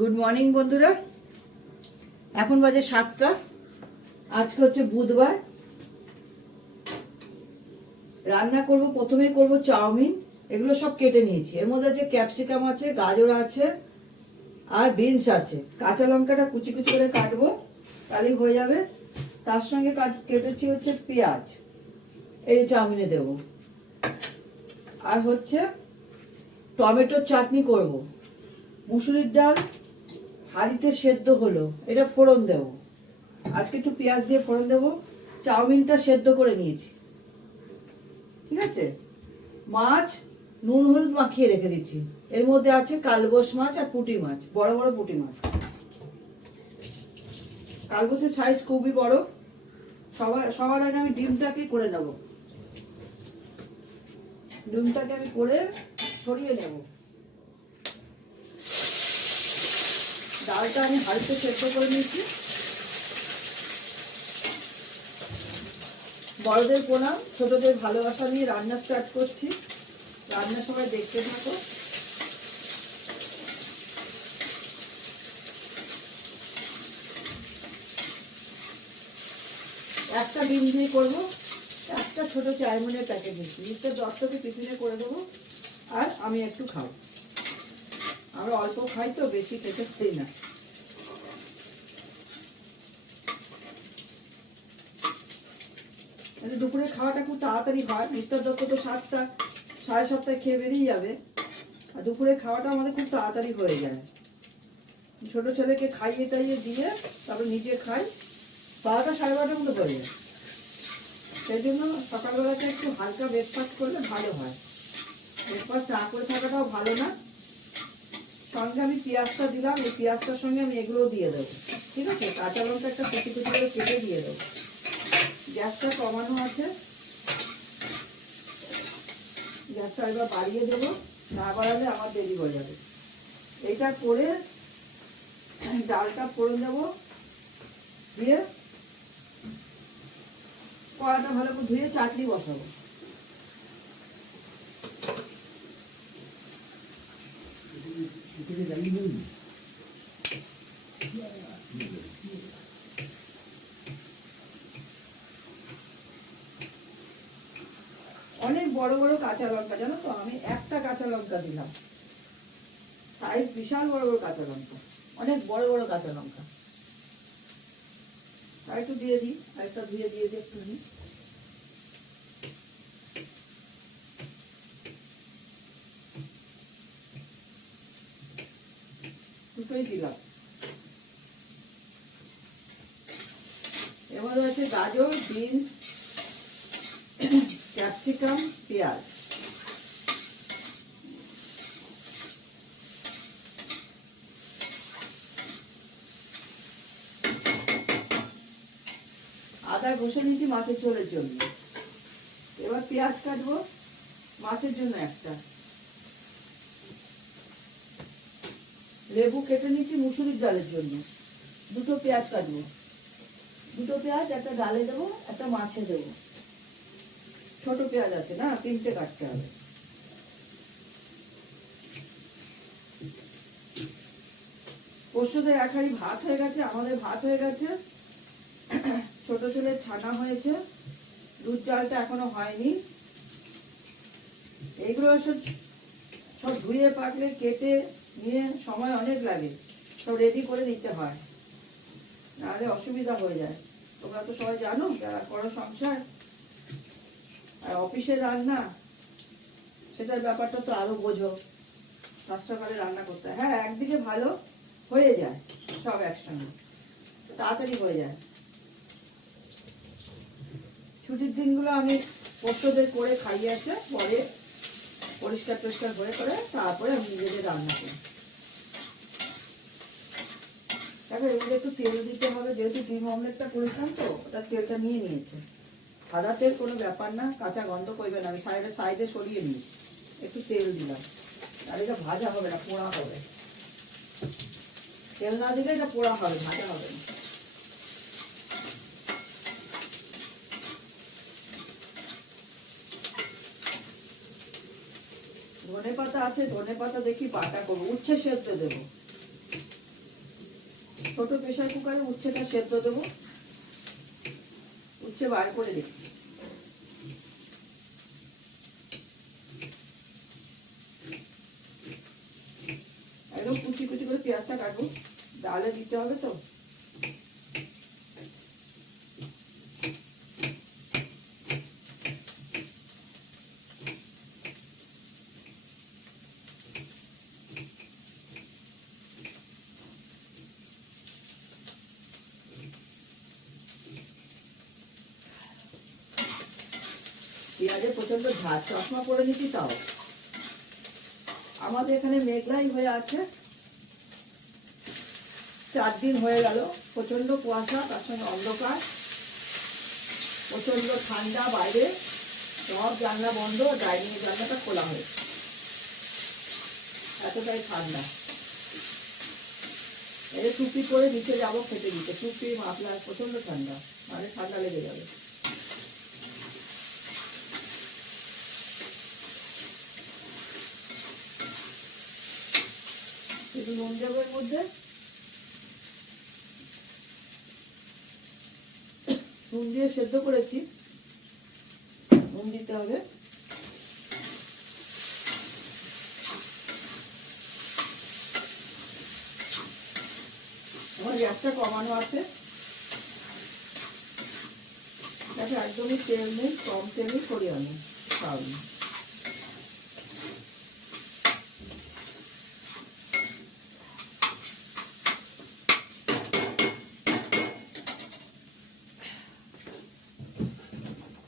Good morning বন্ধুরা, এখন বাজে 7টা। আজকে হচ্ছে বুধবার। রান্না করব, প্রথমেই করব চাউমিন। এগুলো সব কেটে নিয়েছি। এর মধ্যে আছে ক্যাপসিকাম আছে, গাজর আছে আর বিনস আছে। কাঁচা লঙ্কাটা কুচি কুচি করে কাটবো, তাহলেই হয়ে যাবে। তার সঙ্গে কেটেছি হচ্ছে পেঁয়াজ, এই চাউমিনে দেব। আর হচ্ছে টমেটোর চাটনি করব। মুসুরির ডাল হাঁড়িতে সেদ্ধ হলো, এটা ফোড়ন দেব। আজকে একটু পেঁয়াজ দিয়ে ফোড়ন দেব। চাউমিনটা সেদ্ধ করে নিয়েছি, ঠিক আছে। মাছ নুন হলুদ মাখিয়ে রেখে দিচ্ছি। এর মধ্যে আছে কালবোস মাছ আর পুঁটি মাছ, বড় বড় পুঁটি মাছ। কালবোসের সাইজ খুবই বড়। সবার আগে আমি ডিমটাকে করে নেব। ডিমটাকে আমি করে ছড়িয়ে নেব। ডালটা আমি হালকা সেদ্ধ করে নিয়েছি। বড়দের প্রণাম, ছোটদের ভালোবাসা নিয়ে রান্না স্টার্ট করছি। রান্নার সময় দেখতে থাকো। একটা ডিম দিয়ে করবো। একটা ছোট চাউমিনের প্যাকেট নিচ্ছি। মিস্টার দত্তকে টিফিনে করে দেবো, আর আমি একটু খাবো। আমরা অল্প খাই তো, বেশি খেতে চাই না। দুপুরে খাওয়াটা খুব তাড়াতাড়ি হয়। মিস্টার দত্ত তো 7টা, 7:30 খেয়ে বেরিয়ে যাবে। আর দুপুরে খাওয়াটা আমাদের খুব তাড়াতাড়ি হয়ে যায়। ছোট ছেলেকে খাইয়ে টাইয়ে দিয়ে তারপর নিজে খাই। 12টা 12:30 মতো হয়ে যায়। সেই জন্য সকালবেলাটা একটু হালকা ব্রেকফাস্ট করলে ভালো হয়। ব্রেকফাস্ট না করে থাকাটাও ভালো না। সঙ্গে আমি পেঁয়াজটা দিলাম, এই পেঁয়াজটার সঙ্গে আমি এগুলোও দিয়ে দেবো, ঠিক আছে। কাঁচা লঙ্কা একটা কুচি কুচি করে কেটে দিয়ে দেবো। গ্যাসটা কমানো আছে, গ্যাসটা এবার বাড়িয়ে দেবো। না বাড়ালে আমার দেরি হয়ে যাবে। এটা করে ডালটা ফোড়ন দেবো, দিয়ে কড়াটা ভালো করে ধুয়ে চাটনি বসাবো। অনেক বড় বড় কাঁচা লঙ্কা, জানো তো, আমি একটা কাঁচা লঙ্কা দিলাম। সাইজ বিশাল বড় বড় কাঁচা লঙ্কা, অনেক বড় বড় কাঁচা লঙ্কা। আর একটু দিয়ে দিই, আর একটা ধুয়ে দিয়ে দিই একটু দিই। দুটোই দিলাম। এবার আছে গাজর, বিনস, ক্যাপসিকাম, পেঁয়াজ। আদা ঘষে নিয়েছি মাছের ঝোলের জন্য। এবার পেঁয়াজ কাটবো, মাছের জন্য একটা। লেবু কেটে নিয়েছি মুসুরির ডালের জন্য। দুটো পেঁয়াজ কাটবো। দুটো পেঁয়াজ, একটা ডালে দেবো, একটা মাছে দেবো। ছোট পেঁয়াজ আছে না, 3টে কাটতে হবে। পরশুদের এক হাঁড়ি ভাত হয়ে গেছে, আমাদের ভাত হয়ে গেছে। ছোট ছেলের ছানা হয়েছে, দুধ চালটা এখনো হয়নি। এগুলো সব ধুয়ে পাকলে কেটে নিয়ে সময় অনেক লাগে। সব রেডি করে নিতে হয়, নাহলে অসুবিধা হয়ে যায়। তোমরা তো সবাই জানো, যারা করো সংসার। আর অফিসের রান্না, সেটার ব্যাপারটা তো আরো বোঝো। সকালে রান্না করতে হয়। হ্যাঁ, একদিকে ভালো হয়ে যায়, সব একসঙ্গে তাড়াতাড়ি হয়ে যায়। ছুটির দিনগুলো আমি পোষ্যদের করে খাইয়েছে, পরে পরিষ্কার টরিষ্কার করে তারপরে আমি নিজেদের রান্না করি। দেখো, এগুলো একটু তেল দিতে হবে, যেহেতু ডিম অমলেটটা করেছিলাম তো, ওটা তেলটা নিয়ে নিয়েছে। সাদা তেল কোনো ব্যাপার না, কাঁচা গন্ধ করবে না। আমি সাইডে সরিয়ে নিই, একটু তেল দিলাম। আর এটা ভাজা হবে না, পোড়া হবে। তেল না দিলে এটা পোড়া হবে, ভাজা হবে না। ধনে পাতা আছে, ধনে পাতা দেখি বাটা করবো। উচ্ছে সেদ্ধ দেবো। ছোট প্রেসার কুকারে উচ্ছেটা সেদ্ধ দেবো, উচ্ছে বার করে দিই। একদম কুচি কুচি করে পেঁয়াজটা কাটবো, ডালে দিতে হবে তো। পেঁয়াজে প্রচন্ড ঝাঁজ, চশমা পরে নিচ্ছি তাও। আমাদের এখানে মেঘলাই হয়ে আছে, 4 দিন হয়ে গেল, প্রচন্ড কুয়াশা, তার সঙ্গে অন্ধকার, প্রচন্ড ঠান্ডা বাইরে, সব জানলা বন্ধ, ডাইনিং জানলাটা খোলা হয়েছে, এতটাই ঠান্ডা। এই টুপি করে নিচে যাবো খেতে দিতে, টুপি মাফলার, প্রচন্ড ঠান্ডা, মানে ঠান্ডা লেগে যাবে। একটু নুন দেবো এর মধ্যে, নুন দিয়ে সেদ্ধ করেছি, নুন দিতে হবে। আমার গ্যাসটা কমানো আছে, যাতে একদমই তেল নেই, কম তেলই করি আমি খাওয়াবো।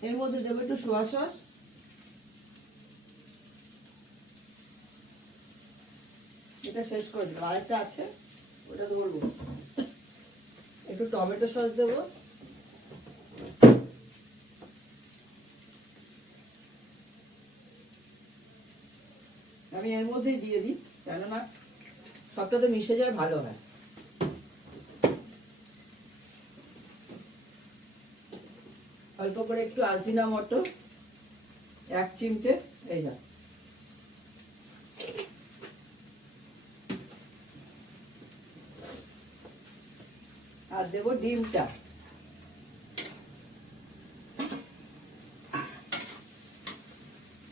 এর মধ্যে দেবো একটু সোয়া সস, এটা শেষ করে দেবো, আরেকটা আছে ওটা বলবো। একটু টমেটো সস দেবো, আমি এর মধ্যেই দিয়ে দিই, কেননা সবটা তো মিশে যায়, ভালো হয়। অল্প করে একটু আজিনামোটো, 1 চিমটে, এই যা। আর দেবো ডিমটা,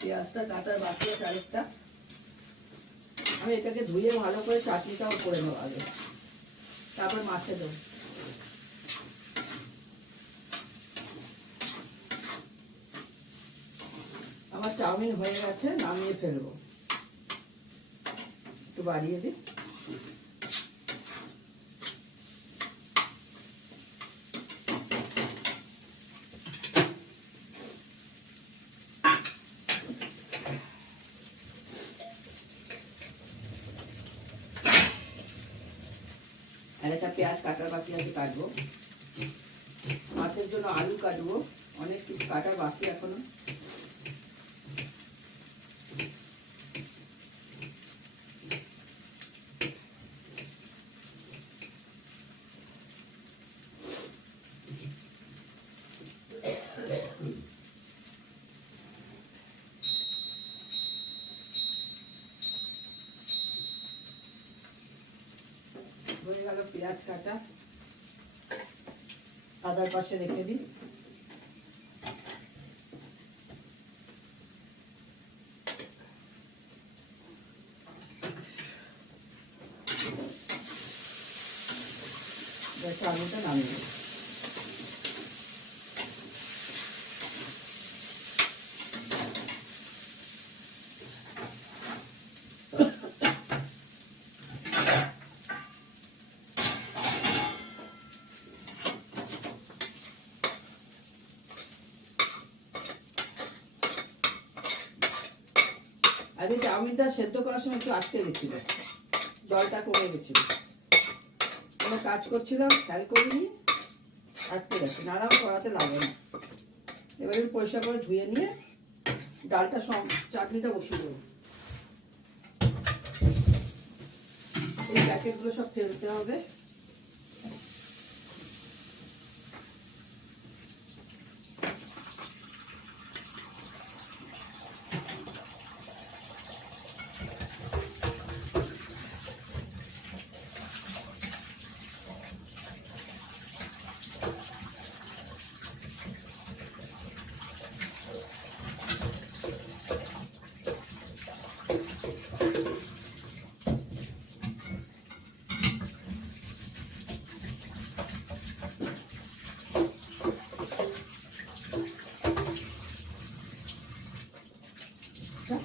পেঁয়াজটা কাটার বাকি আছে আরেকটা, আমি এটাকে ধুয়ে ভালো করে চাটনিটাও করে নেবো আগে, তারপর মাছে দেবো। আমার চাউমিন হয়ে গেছে, নামিয়ে ফেলবো, একটু বাড়িয়ে দিই। আর একটা পেঁয়াজ কাটার বাকি আছে, কাটবো। মাছের জন্য আলু কাটবো, অনেক কিছু কাটার বাকি এখনো। হয়ে গেল পেঁয়াজ কাটা, আদার পাশে রেখে দিই। আলুটা নামিয়ে দিই। আজকে চাউমিনটা সেদ্ধ করার সময় একটু আটকে গেছিল, জলটা কমে গেছিল, কোনো কাজ করছিলাম খেয়াল করিনি, আটকে গেছে, নাড়াও করাতে লাগে না। এবারে পরিষ্কার করে ধুয়ে নিয়ে ডালটা চাটনিটা বসিয়ে দেবো। এই প্যাকেটগুলো সব ফেলতে হবে।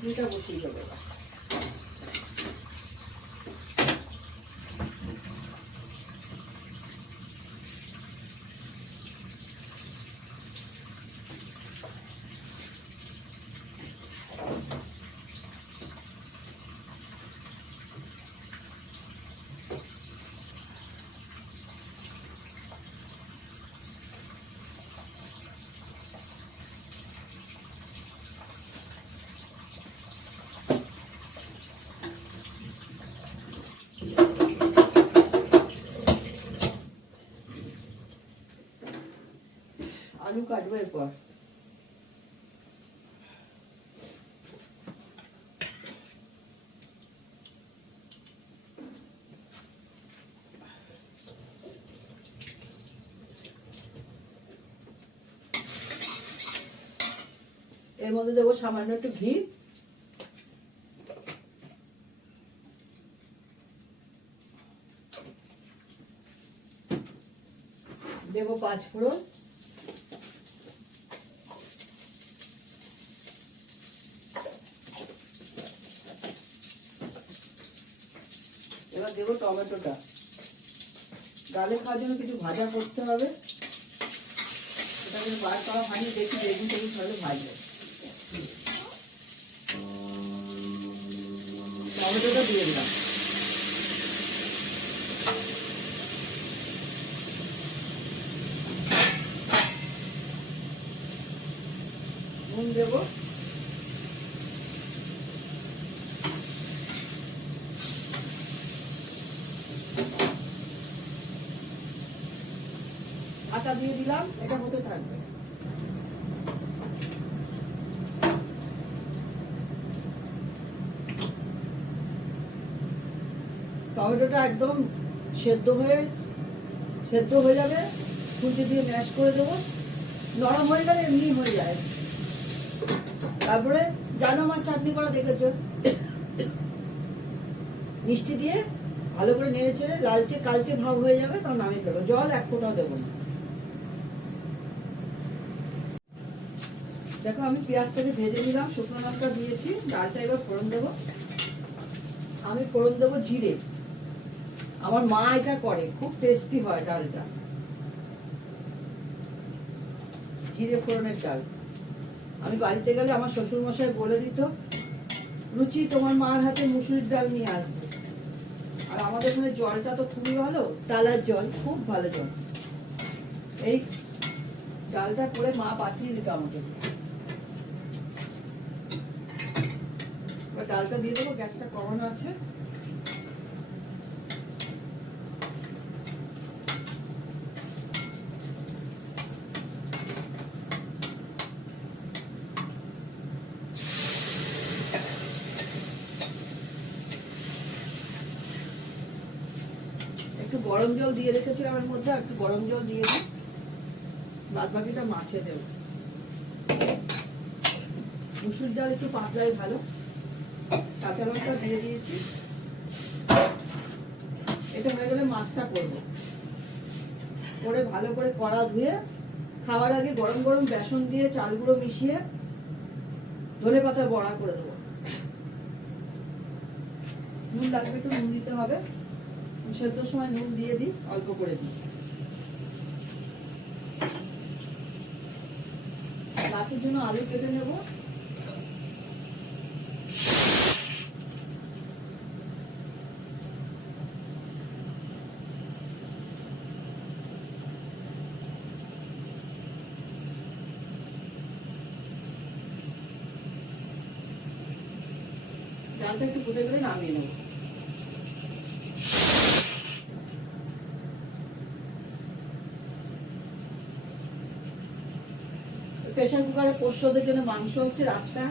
চাটনিটা বসিয়ে দেবো। আলু কাটবো এরপর। এর মধ্যে দেবো সামান্য একটু ঘি, দেবো 5 ফোড়ন, এবার দেবো টমেটোটা। ডালে খাওয়ার জন্য কিছু ভাজা করতে হবে, এটা কিন্তু বার করা হয়নি, দেখি বেগুন টেগুন তাহলে ভাজবো। টমেটোটা দিয়ে দিলাম, নুন দেবো, আটা দিয়ে দিলাম, এটা হতে থাকবে। টমেটোটা একদম সেদ্ধ হয়ে যাবে, খুন্তি দিয়ে ম্যাশ করে দেবো। নরম হয়ে গেলে এমনি হয়ে যায়। তারপরে জানো আমার চাটনি করা দেখেছো, মিষ্টি দিয়ে ভালো করে নেড়ে চেড়ে লালচে কালচে ভাব হয়ে যাবে, তখন নামিয়ে ফেলবো। জল 1 ফোঁটাও দেবো না। দেখো আমি পেঁয়াজটাকে ভেজে নিলাম, শুকনো লঙ্কা দিয়েছি, ডালটা এবার ফোড়ন দেবো। আমি ফোড়ন দেবো জিরে, আমার মা এটা করে, খুব টেস্টি হয় ডালটা, জিরে ফোড়নের ডাল। আমি বাড়িতে গেলে আমার শ্বশুর মশাই বলে দিত, রুচি তোমার মার হাতে মুসুরির ডাল নিয়ে আসবে। আর আমাদের এখানে জলটা তো খুবই ভালো, টালার জল, খুব ভালো জল। এই ডালটা করে মা পাঠিয়ে দিত আমাকে। এবার ডালটা দিয়ে দেবো, গ্যাসটা কমানো আছে। একটু গরম জল দিয়ে রেখেছিলাম এর মধ্যে, একটু গরম জল দিয়ে দিই, বাদ বাকিটা মাছে দেব। মুসুর ডাল একটু পাতলাই ভালো। কাঁচা লঙ্কা দিয়ে দিয়েছি, এটা হয়ে গেলে মাছটা করবো। করে ভালো করে কড়া ধুয়ে খাওয়ার আগে গরম গরম বেসন দিয়ে চাল গুঁড়ো মিশিয়ে ধনেপাতা বড়া করে দেবো। নুন লাগবে, একটু নুন দিতে হবে, সেদ্ধর সময় নুন দিয়ে দিই, অল্প করে দিই। মাছের জন্য আলু কেটে নেব। ডালটা একটু ফুটে গেলে নামিয়ে নেব। প্রেসার কুকারে পোষ্যদের জন্য মাংস হচ্ছে রাস্তা।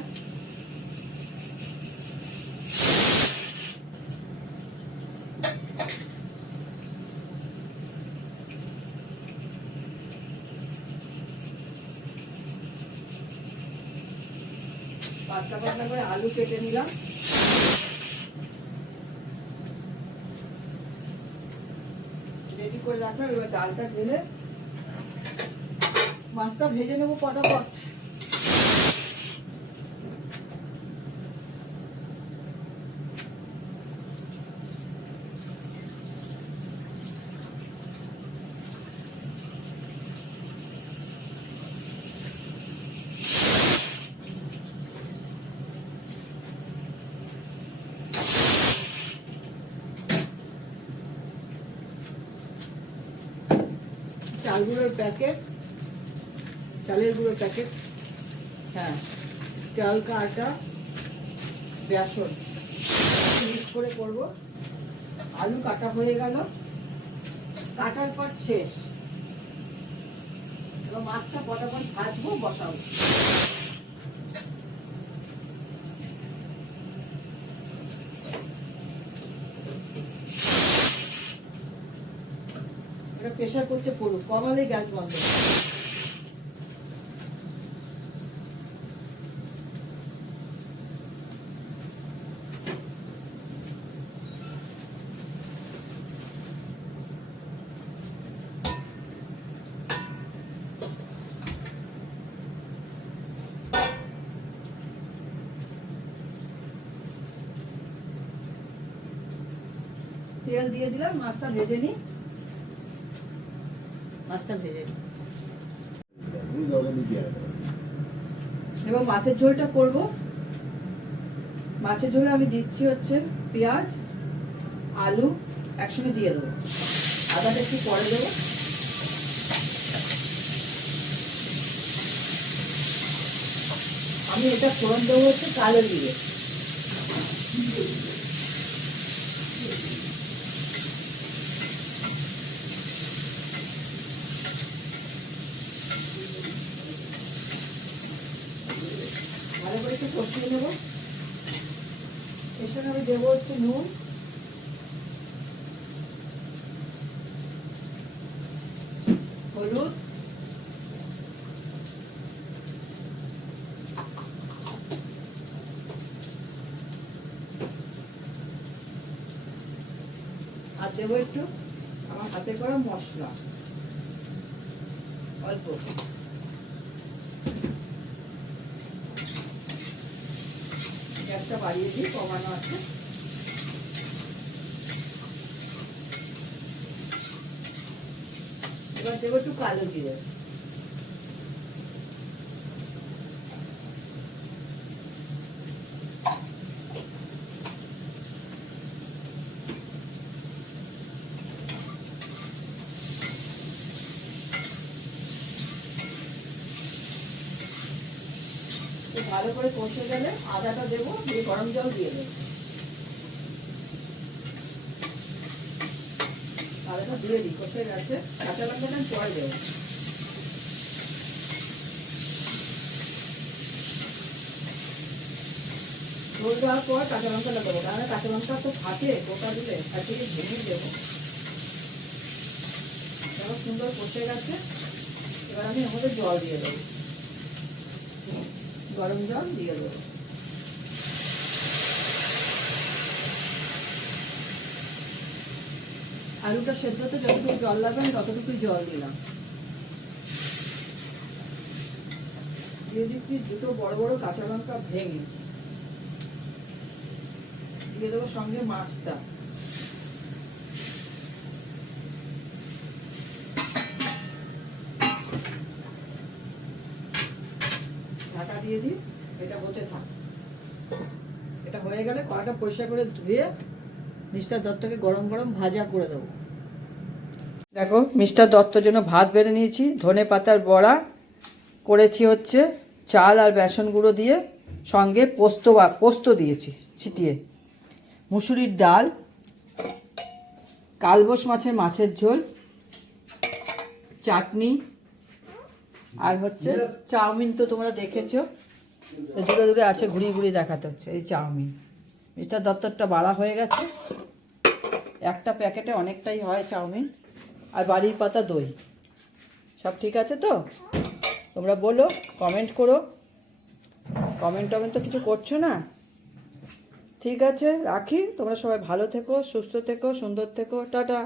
পাতলা পাতলা করে আলু কেটে নিলাম, রেডি করে রাখলাম। এবার ডালটা ঢেলে মাছটা ভেজে নেবো পটাপট। চাল গুঁড়োর প্যাকেট, চালের গুঁড়োর প্যাকেট, হ্যাঁ, চাল কা আটা, বেসন মিক্স করে করব। আলু কাটা হয়ে গেল, কাটার পর শেষ। এবার মাছটা ফটাফট ভাজবো, বসাবো। এটা প্রেশার করতে পড়ুক, কমালে গ্যাস বন্ধ। তেল দিয়ে দিলাম, মাছটা ভেজে নিই। মাছটা ভেজে নিই। এবার মাছের ঝোলটা করব। মাছের ঝোলে আমি দিচ্ছি হচ্ছে পেঁয়াজ, আলু একসঙ্গে দিয়ে দেবো, আদাটা একটু পরে দেবো। আমি এটা ফোড়ন দেবো হচ্ছে কালো জিরে। ভালো করে একটু কষিয়ে নেবো। এর সঙ্গে আমি দেবো হচ্ছে নুন, হলুদ, আর দেবো একটু আমার হাতে করা মশলা অল্প। গ্যাসটা বাড়িয়ে দিই, কমানো আছে। এবার দেবো একটু কালো জিরে। ভালো করে কষে গেলে আদাটা দেবো, দিয়ে গরম জল দিয়ে দেবো। আদাটা দিয়ে দিই, কষে গেছে। কাঁচা লঙ্কাটা পরে দেবো। ঝোল দেওয়ার পর কাঁচা লঙ্কাটা দেবো, তাহলে কাঁচা লঙ্কা তো ফাটে, গোটা দিলে তার থেকে ভেঙে দেবো। এবার সুন্দর কষে গেছে। এবার আমি এর মধ্যে জল দিয়ে দেবো, গরম জল দিয়ে দেবো। আলুটা সেদ্ধতে যতটুকু জল লাগবে আমি ততটুকুই জল দিলাম। দিয়ে দিচ্ছি দুটো বড় বড় কাঁচা লঙ্কা ভেঙে, দিয়ে দেবো সঙ্গে মাছটা। ঢাকা দিয়ে দিই, এটা হতে থাক। এটা হয়ে গেলে কড়াটা পরিষ্কার করে ধুয়ে মিস্টার দত্তকে গরম গরম ভাজা করে দেবো। দেখো মিস্টার দত্তর জন্য ভাত বেড়ে নিয়েছি, ধনে পাতার বড়া করেছি হচ্ছে চাল আর বেসন গুঁড়ো দিয়ে, সঙ্গে পোস্ত দিয়েছি ছিটিয়ে, মুসুরির ডাল, কালবোস মাছের ঝোল, চাটনি, আর হচ্ছে চাউমিন। তো তোমরা দেখেছো, দূরে দূরে আছে, ঘুরিয়ে ঘুরিয়ে দেখাতে হচ্ছে। এই চাউমিন মিস্টার দত্তরটা বাড়া হয়ে গেছে, একটা প্যাকেটে অনেকটাই হয় চাউমিন। আর বাড়ির পাতা দই, সব ঠিক আছে তো? তোমরা বলো, কমেন্ট করো। কমেন্ট তো কিছু করছো না। ঠিক আছে, রাখি। তোমরা সবাই ভালো থেকো, সুস্থ থেকো, সুন্দর থেকো। টাটা।